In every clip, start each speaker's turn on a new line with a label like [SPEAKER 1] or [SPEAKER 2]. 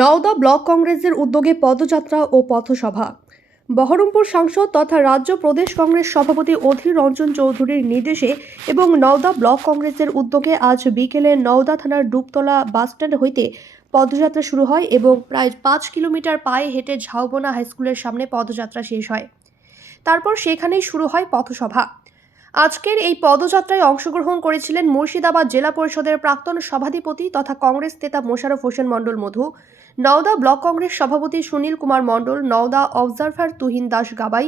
[SPEAKER 1] Nowda block কংগ্রেসের উদ্যোগে পদযাত্রা ও পথসভা। বহরমপুর সাংসদ তথা রাজ্য প্রদেশ কংগ্রেস সভাপতি অধীর রঞ্জন চৌধুরীর নির্দেশে এবং নওদা ব্লক কংগ্রেসের উদ্যোগে আজ বিকেলে নওদা থানার ডুবতলা বাসস্ট্যান্ড হইতে পদযাত্রা শুরু হয় এবং প্রায় পাঁচ কিলোমিটার পায়ে হেঁটে ঝাউবনা হাইস্কুলের সামনে পদযাত্রা শেষ হয়। তারপর সেখানেই শুরু হয় পথসভা। আজকের এই পদযাত্রায় অংশগ্রহণ করেছিলেন মুর্শিদাবাদ জেলা পরিষদের প্রাক্তন সভাধিপতি তথা কংগ্রেস নেতা মোশারফ হোসেন মণ্ডল মধু, নওদা ব্লক কংগ্রেস সভাপতি সুনীল কুমার মণ্ডল, নওদা অবজারভার তুহিন দাস গাবাই,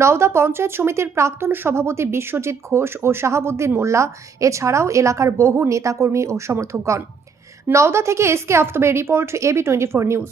[SPEAKER 1] নওদা পঞ্চায়েত সমিতির প্রাক্তন সভাপতি বিশ্বজিৎ ঘোষ ও শাহাবুদ্দিন মোল্লা, এছাড়াও এলাকার বহু নেতাকর্মী ও সমর্থকগণ। নওদা থেকে S K আফতাবের report AB twenty four news.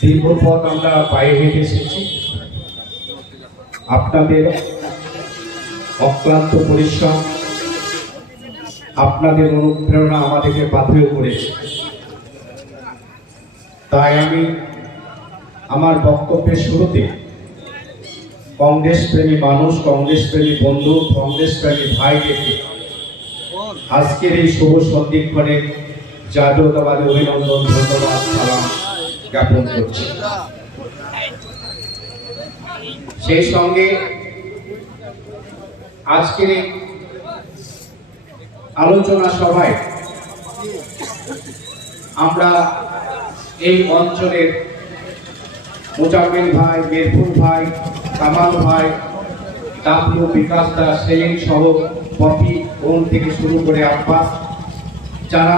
[SPEAKER 2] দীর্ঘ পথ আমরা পায়ে হেঁটে এসেছি। আপনাদের অক্লান্ত পরিশ্রম, আপনাদের অনুপ্রেরণা আমাদেরকে বাধ্য করেছে। তাই আমি আমার বক্তব্যের শুরুতে কংগ্রেস প্রেমী মানুষ কংগ্রেস প্রেমী বন্ধু কংগ্রেস প্রেমী ভাইদেরকে আজকের এই শুভ সন্ধিক্ষণে জাতীয়তাবাদী অভিনন্দন, ধন্যবাদ, সালাম জ্ঞাপন করছি। সেই সঙ্গে আজকের আলোচনা সভায় আমরা এই অঞ্চলের মোজাম্মেল ভাই মেরফুল ভাই, কামাল ভাই ডাবলু বিকাশ দাস, সেলিম সহ পপি ওন থেকে শুরু করে আব্বাস, যারা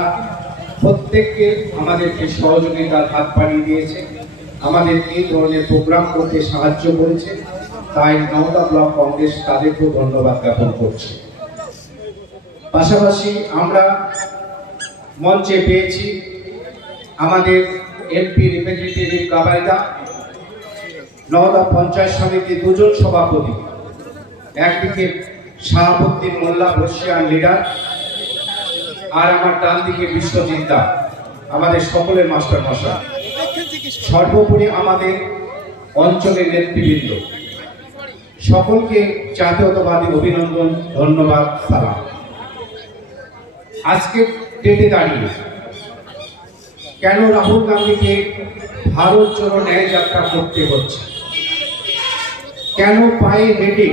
[SPEAKER 2] প্রত্যেককে আমাদেরকে সহযোগিতার হাত বাড়িয়ে দিয়েছে, আমাদের এই ধরনের প্রোগ্রাম করতে সাহায্য করেছে, তাই নওদা ব্লক কংগ্রেস তাদেরকেও ধন্যবাদ জ্ঞাপন করছে। পাশাপাশি আমরা মঞ্চে পেয়েছি আমাদের এমপি রিপ্রেজেন্টেটিভ কাবাইদা নওদা পঞ্চায়েত সমিতির দুজন সভাপতি, একদিকে শাহাবুদ্দিন মোল্লা বর্ষিয়ান লিডার আর আমার ডান দিকে বিশ্বজিৎ দা আমাদের সকলের মাস্টার মশাই। সর্বোপরি আমাদের অঞ্চলের নেতৃবৃন্দ। সকলকে জাতীয়তাবাদী অভিনন্দন, ধন্যবাদ, সালাম। আজকে ডেটে দাঁড়িয়ে কেন রাহুল গান্ধীকে ভারত জোড়ো ন্যায় যাত্রা করতে হচ্ছে? কেন পায়ে হেঁটে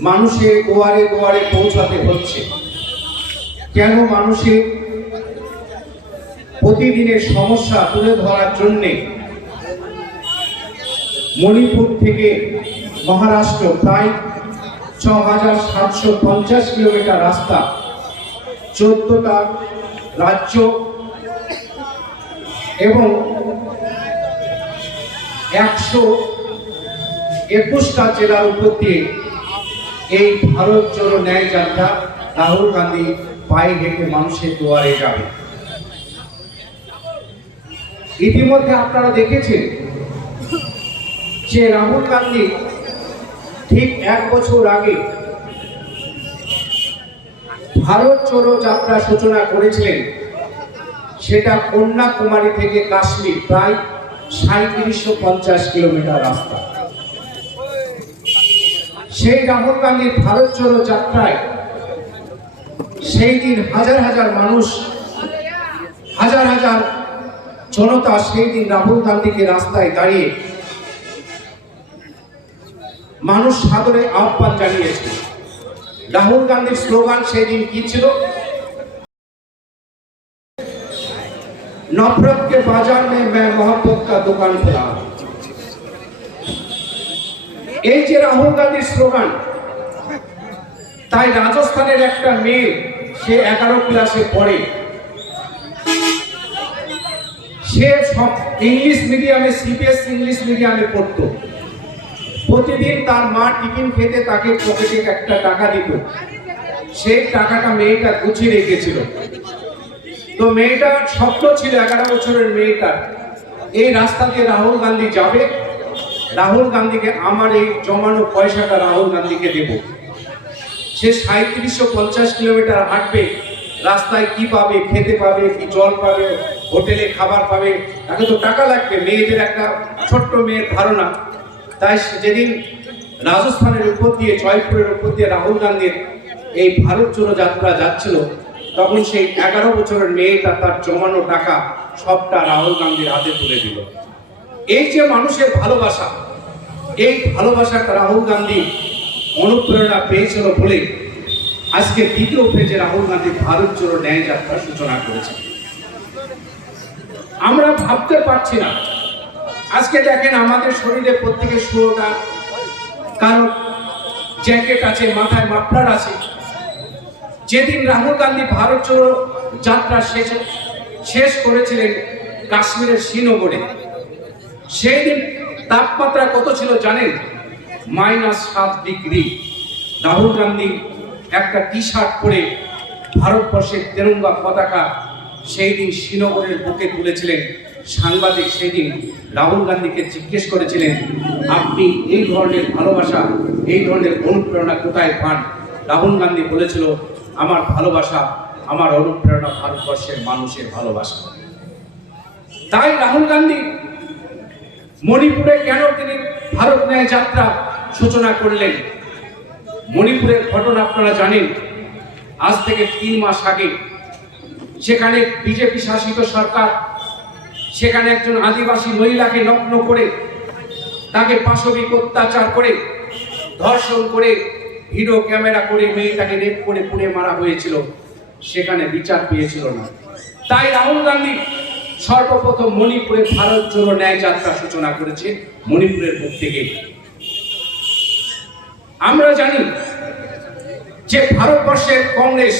[SPEAKER 2] মানুষের গোয়ারে দুয়ারে পৌঁছাতে হচ্ছে? কেন মানুষের প্রতিদিনের সমস্যা তুলে ধরার জন্যে মণিপুর থেকে মহারাষ্ট্র প্রায় ছ হাজার সাতশো পঞ্চাশ কিলোমিটার রাস্তা চোদ্দটা রাজ্য এবং একশো একুশটা জেলার উপর দিয়ে এই ভারত জোড়ো ন্যায় যাত্রা রাহুল গান্ধী পায়ে হেঁটে মানুষের দুয়ারে যাবে। ইতিমধ্যে আপনারা দেখেছেন যে রাহুল গান্ধী ঠিক এক বছর আগে ভারত চোরো যাত্রা সূচনা করেছিলেন। সেটা কন্যাকুমারী থেকে কাশ্মীর, প্রায় সাঁত্রিশশো পঞ্চাশ কিলোমিটার রাস্তা। সেই রাহুল গান্ধীর ভারত চোরো যাত্রায় সেই দিন হাজার হাজার মানুষ হাজার হাজার জনতা সেই দিন রাহুল গান্ধীকে রাস্তায় দাঁড়িয়ে মানুষ সাদরে আহ্বান জানিয়েছে রাহুল গান্ধীর স্লোগান সেই দিন কি ছিল नफरत के बाजार में मैं मोहब्बत का दुकान खुला এই যে রাহুল গান্ধীর স্লোগান তাই রাজস্থানের একটা মেয়ে সে এগারো ক্লাসে পড়ে। সে ইংলিশ মিডিয়ামে সিবিএস ইংলিশ মিডিয়ামে পড়তো। প্রতিদিন তার মা টিফিন খেতে তাকে পকেটে একটা টাকা দিত। সেই টাকাটা মেয়েটা গুছিয়ে রেখেছিল। তো মেয়েটার স্বপ্ন ছিল, এগারো বছরের মেয়েটার। এই রাস্তা দিয়ে রাহুল গান্ধী যাবে। রাহুল গান্ধীকে, আমার এই জমানো পয়সাটা রাহুল গান্ধীকে দেব। সে সাঁত্রিশশো পঞ্চাশ কিলোমিটার হাঁটবে, রাস্তায় কি পাবে, খেতে পাবে, কি জল পাবে, হোটেলে খাবার পাবে, তাকে তো টাকা লাগবে, মেয়েদের একটা ছোট্ট মেয়ের ধারণা। তাই যেদিন রাজস্থানের উপর দিয়ে, জয়পুরের উপর দিয়ে রাহুল গান্ধীর এই ভারত জোড়ো যাত্রা যাচ্ছিল, তখন সেই এগারো বছরের মেয়েটা তার জমানো টাকা সবটা রাহুল গান্ধীর হাতে তুলে দিল। এই যে মানুষের ভালোবাসা, এই ভালোবাসাটা রাহুল গান্ধী অনুপ্রেরণা পেয়েছিল বলে আজকে দ্বিতীয় পেজে রাহুল গান্ধী ভারত জোড়ো ন্যায় যাত্রা সূচনা করেছে আমরা ভাবতে পারছি না। আজকে দেখেন আমাদের শরীরে প্রত্যেকের ষোলোটা কারণ জ্যাকেট আছে, মাথায় মাফলার আছে। যেদিন রাহুল গান্ধী ভারত জোড়ো যাত্রা শেষ শেষ করেছিলেন কাশ্মীরের শ্রীনগরে, সেই দিন তাপমাত্রা কত ছিল জানেন? মাইনাস সাত ডিগ্রি। রাহুল গান্ধী একটা টি শার্ট পরে ভারতবর্ষের তেরঙ্গা পতাকা সেই দিন শ্রীনগরের বুকে তুলেছিলেন। সাংবাদিক সেই দিন রাহুল গান্ধীকে জিজ্ঞেস করেছিলেন, আপনি এই ধরনের ভালোবাসা, এই ধরনের অনুপ্রেরণা কোথায় পান? রাহুল গান্ধী বলেছিল, আমার ভালোবাসা, আমার অনুপ্রেরণা ভারতবর্ষের মানুষের ভালোবাসা। তাই রাহুল গান্ধী মণিপুরে কেন তিনি ভারত ন্যায় যাত্রা সূচনা করলেন। মণিপুরের ঘটনা আপনারা জানেন। আজ থেকে তিন মাস আগে সেখানে বিজেপি শাসিত সরকার, সেখানে একজন আদিবাসী মহিলাকে নগ্ন করে তাকে পাশবিক অত্যাচার করে ধর্ষণ করে ভিডিও ক্যামেরা করে মেয়েটাকে রেপ করে পুড়ে মারা হয়েছিল। সেখানে বিচার পেয়েছিল না। তাই রাহুল গান্ধী সর্বপ্রথম মণিপুরে ভারত জোড়ো ন্যায় যাত্রা সূচনা করেছে মণিপুরের বুক থেকে। আমরা জানি যে ভারতবর্ষের কংগ্রেস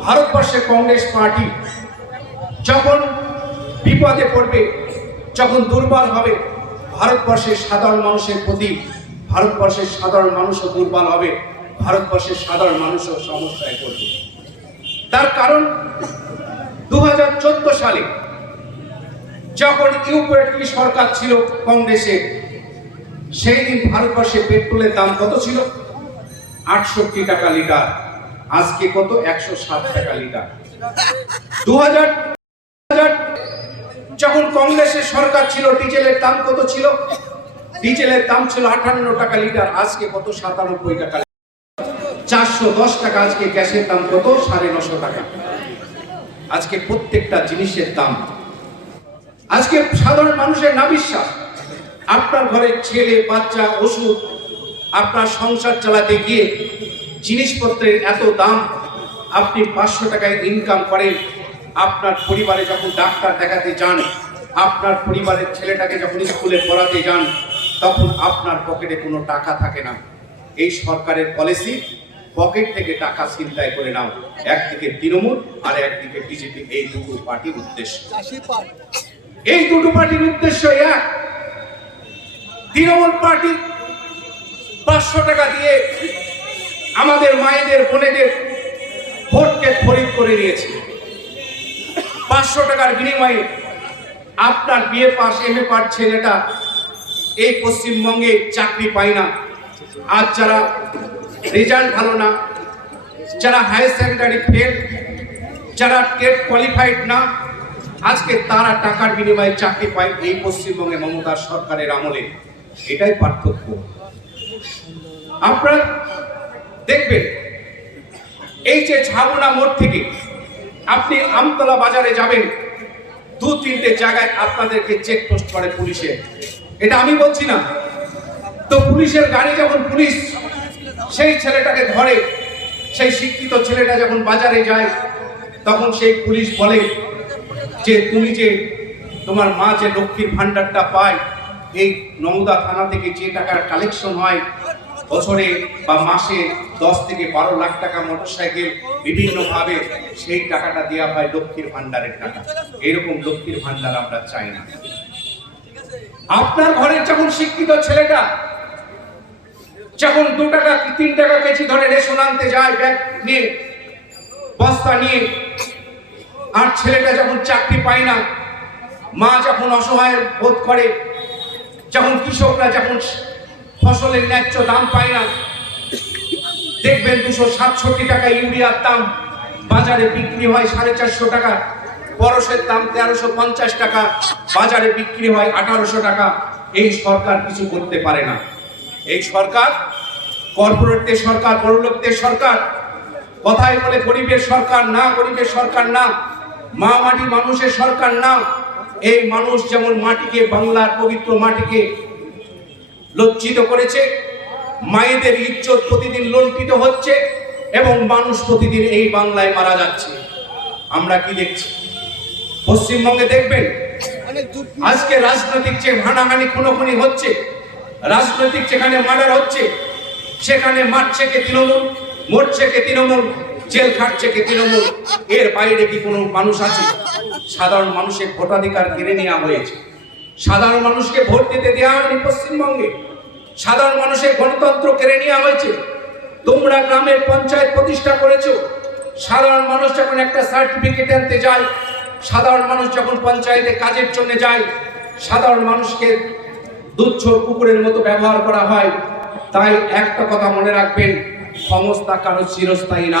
[SPEAKER 2] ভারতবর্ষের কংগ্রেস পার্টি যখন বিপদে পড়বে, যখন দুর্বল হবে, ভারতবর্ষের সাধারণ মানুষের প্রতি, ভারতবর্ষের সাধারণ মানুষও দুর্বল হবে, ভারতবর্ষের সাধারণ মানুষও সমস্যায় পড়বে। তার কারণ দু হাজার চোদ্দ সালে যখন ইউপিএ সরকার ছিল কংগ্রেসের সেই দিন ভারতবর্ষে পেট্রোলের দাম কত ছিল? আটষট্টি টাকা লিটার। আজকে কত? একশো সাত টাকা লিটার। দু হাজার যখন কংগ্রেসের সরকার ছিল, ডিজেলের দাম কত ছিল? ডিজেলের দাম ছিল আটান্ন টাকা লিটার। আজকে কত? সাতানব্বই টাকা চারশো দশ টাকা। আজকে গ্যাসের দাম কত? সাড়ে নশো টাকা। আজকে প্রত্যেকটা জিনিসের দাম। আজকে সাধারণ মানুষের না বিশ্বাস আপনার ঘরের ছেলে বাচ্চা ওষুধ আপনার সংসার চালাতে গিয়ে জিনিসপত্রের এত দাম আপনি পাঁচশো টাকায় ইনকাম করেন। আপনার পরিবারে যখন ডাক্তার দেখাতে যান আপনার পরিবারের ছেলেটাকে যখন স্কুলে পড়াতে যান তখন আপনার পকেটে কোনো টাকা থাকে না। এই সরকারের পলিসি পকেট থেকে টাকা ছিনতাই করে নাও। একদিকে তৃণমূল আর একদিকে বিজেপি এই দুটো পার্টির উদ্দেশ্য। এই দুটো পার্টির উদ্দেশ্য এক তৃণমূল পার্টি পাঁচশো টাকা দিয়ে আমাদের মায়েদের, বোনেদের ভোটকে খরিদ করে নিয়েছে। পাঁচশো টাকার বিনিময়ে আপনার বিয়ে পাস, এম এ পাস ছেলেটা এই পশ্চিমবঙ্গে চাকরি পায় না। আর যারা রেজাল্ট ভালো না, যারা হায়ার সেকেন্ডারি ফেল, যারা টেট কোয়ালিফাইড না, আজকে তারা টাকার বিনিময়ে চাকরি পায় এই পশ্চিমবঙ্গে মমতার সরকারের আমলে। এটাই পার্থক্য। আপনারা দেখবেন, এই যে ছাগুনা মোড় থেকে আপনি আমতলা বাজারে যাবেন, দু তিনটে জায়গায় আপনাদেরকে চেক পোস্ট করে পুলিশে। এটা আমি বলছি না। তো পুলিশের গাড়ি যখন পুলিশ সেই ছেলেটাকে ধরে, সেই শিক্ষিত ছেলেটা যখন বাজারে যায়, তখন সেই পুলিশ বলে যে, তুমি যে তোমার মা যে লক্ষ্মীর ভান্ডারটা পায় এই নমদা থানা থেকে যে টাকার কালেকশন হয়, বছরে বা মাসে দশ থেকে বারো লাখ টাকা মোটরসাইকেল বিভিন্নভাবে সেই টাকাটা দেওয়া হয় লক্ষ্মীর ভান্ডারের টাকা। এরকম লক্ষ্মীর ভান্ডার আমরা চাই না। আপনার ঘরের যখন শিক্ষিত ছেলেটা যখন দু টাকা, তিন টাকা কেজি ধরে রেশন আনতে যায় ব্যাগ নিয়ে, বস্তা নিয়ে, আর ছেলেটা যখন চাকরি পায় না, মা যখন অসহায় বোধ করে যখন কৃষকরা যখন ফসলের ন্যায্য দাম পায় না, দেখবেন দুশো সাতষট্টি টাকা ইউরিয়ার দাম বাজারে বিক্রি হয় সাড়ে চারশো টাকা, পরশের দাম তেরোশো পঞ্চাশ টাকা, বাজারে বিক্রি হয় আঠারোশো টাকা। এই সরকার কিছু করতে পারে না। এই সরকার কর্পোরেটদের সরকার বড়লোকদের সরকার কথায় বলে গরিবের সরকার না, গরিবের সরকার না, মা মাটি মানুষের সরকার না। এই মানুষ যেমন মাটিকে, বাংলার পবিত্র মাটিকে লজ্জিত করেছে, মায়েদের ইজ্জত প্রতিদিন লুণ্ঠিত হচ্ছে এবং মানুষ প্রতিদিন এই বাংলায় মারা যাচ্ছে। আমরা কি দেখছি? পশ্চিমবঙ্গে দেখবেন, আজকে রাজনৈতিক যে হানাহানি, খুনোখুনি হচ্ছে, রাজনৈতিক যেখানে মার্ডার হচ্ছে, সেখানে মারছে কে তৃণমূল, মরছে কে তৃণমূল জেল খাটছে কে তৃণমূল? এর বাইরে কি কোনো মানুষ আছে? সাধারণ মানুষের ভোটাধিকার কেড়ে নেওয়া হয়েছে। সাধারণ মানুষকে ভোট দিতে দেওয়া হয়নি পশ্চিমবঙ্গে। সাধারণ মানুষের গণতন্ত্র কেড়ে নেওয়া হয়েছে। তোমরা গ্রামের পঞ্চায়েত প্রতিষ্ঠা করেছ। সাধারণ মানুষ যখন একটা সার্টিফিকেট আনতে যায়, সাধারণ মানুষ যখন পঞ্চায়েতে কাজের জন্য যায়, সাধারণ মানুষকে দুচ্ছ কুকুরের মতো ব্যবহার করা হয়। তাই একটা কথা মনে রাখবেন, ক্ষমতা কারও চিরস্থায়ী না।